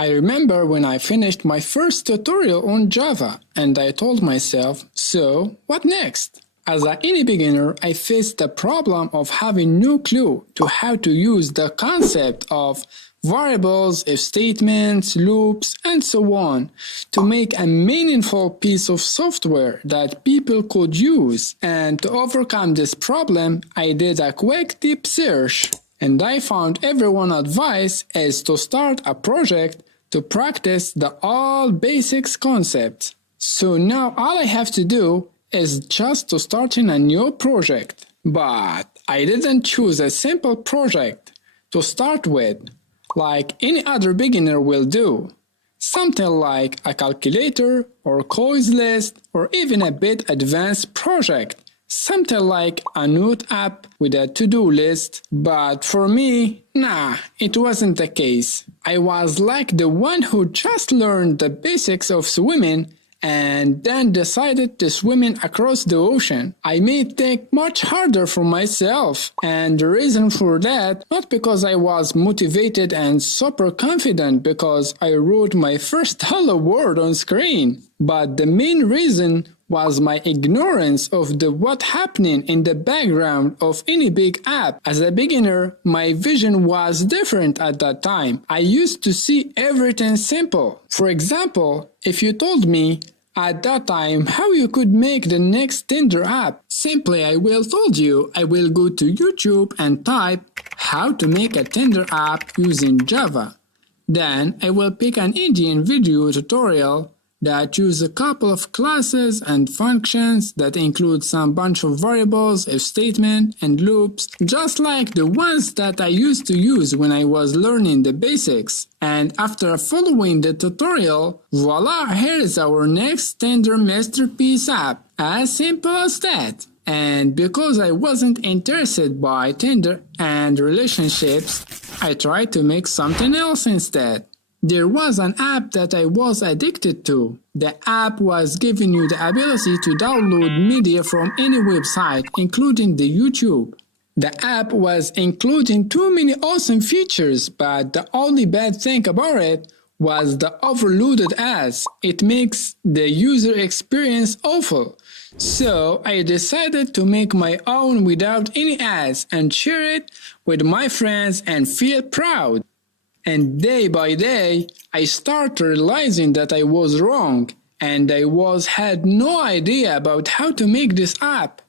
I remember when I finished my first tutorial on Java and I told myself, so what next? As any beginner, I faced the problem of having no clue to how to use the concept of variables, if statements, loops, and so on to make a meaningful piece of software that people could use. And to overcome this problem, I did a quick deep search and I found everyone's advice is to start a project to practice the all basics concepts. So now all I have to do is just to start in a new project. But I didn't choose a simple project to start with, like any other beginner will do. Something like a calculator or quiz list or even a bit advanced project. Something like a note app with a to-do list. But for me, nah, it wasn't the case. I was like the one who just learned the basics of swimming and then decided to swim across the ocean. I made things much harder for myself, and the reason for that, not because I was motivated and super confident because I wrote my first hello word on screen, but the main reason was my ignorance of what happening in the background of any big app. As a beginner, my vision was different at that time. I used to see everything simple. For example, if you told me at that time how you could make the next Tinder app, simply I will told you I will go to YouTube and type how to make a Tinder app using Java. Then I will pick an Indian video tutorial that use a couple of classes and functions that include some bunch of variables, if statement, and loops, just like the ones that I used to use when I was learning the basics. And after following the tutorial, voila, here is our next Tinder masterpiece app. As simple as that. And because I wasn't interested by Tinder and relationships, I tried to make something else instead. There was an app that I was addicted to. The app was giving you the ability to download media from any website, including the YouTube. The app was including too many awesome features, but the only bad thing about it was the overloaded ads. It makes the user experience awful. So I decided to make my own without any ads and share it with my friends and feel proud. And day by day, I started realizing that I was wrong and had no idea about how to make this app.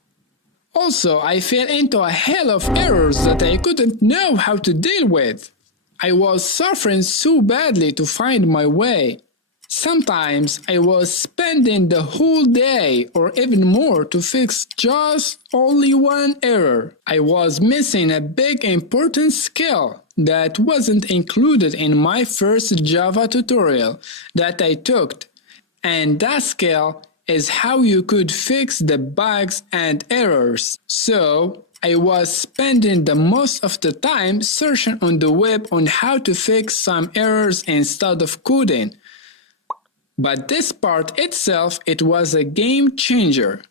Also, I fell into a hell of errors that I couldn't know how to deal with. I was suffering so badly to find my way. Sometimes I was spending the whole day or even more to fix just only one error. I was missing a big important skill that wasn't included in my first Java tutorial that I took, and that skill is how you could fix the bugs and errors. So I was spending the most of the time searching on the web on how to fix some errors instead of coding. But this part itself, it was a game changer,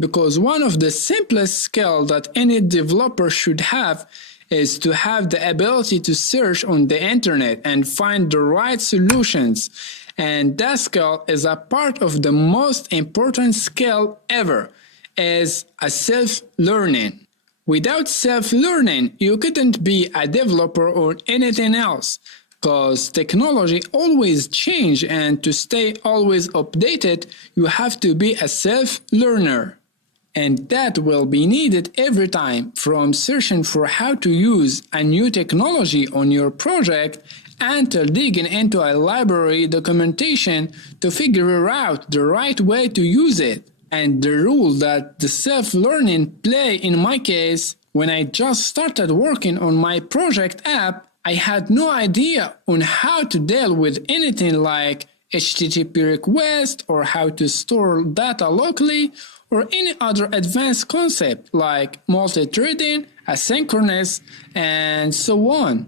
because one of the simplest skills that any developer should have is to have the ability to search on the internet and find the right solutions. And that skill is a part of the most important skill ever, is a self-learning. Without self-learning, you couldn't be a developer or anything else, because technology always change, and to stay always updated, you have to be a self-learner. And that will be needed every time, from searching for how to use a new technology on your project until digging into a library documentation to figure out the right way to use it. And the role that the self-learning play in my case, when I just started working on my project app, I had no idea on how to deal with anything like HTTP request or how to store data locally, or any other advanced concept like multi-threading, asynchronous, and so on,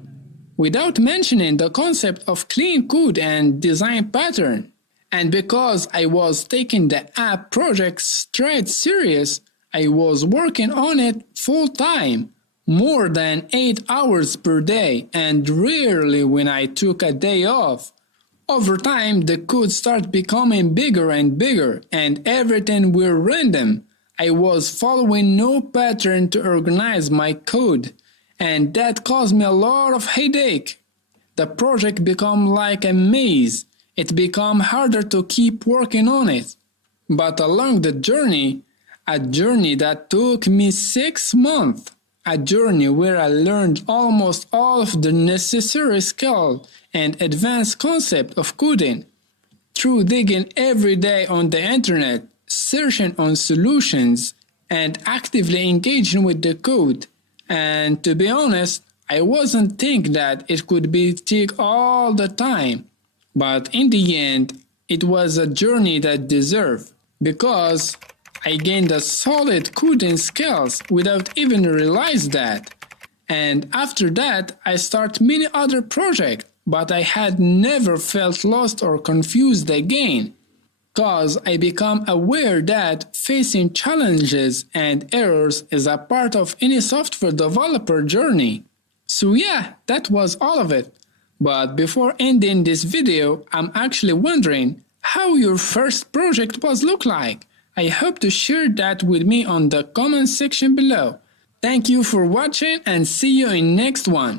without mentioning the concept of clean code and design pattern. And because I was taking the app project straight serious, I was working on it full time, more than 8 hours per day, and rarely when I took a day off. Over time, the code started becoming bigger and bigger, and everything were random. I was following no pattern to organize my code, and that caused me a lot of headache. The project became like a maze. It became harder to keep working on it. But along the journey, a journey that took me 6 months, a journey where I learned almost all of the necessary skills and advanced concept of coding, through digging every day on the internet, searching on solutions, and actively engaging with the code. And to be honest, I wasn't thinking that it could be take all the time. But in the end, it was a journey that deserved, because I gained a solid coding skills without even realize that. And after that, I started many other projects, but I had never felt lost or confused again, cause I become aware that facing challenges and errors is a part of any software developer journey. So yeah, that was all of it. But before ending this video, I'm actually wondering how your first project was look like. I hope to share that with me on the comment section below. Thank you for watching and see you in next one.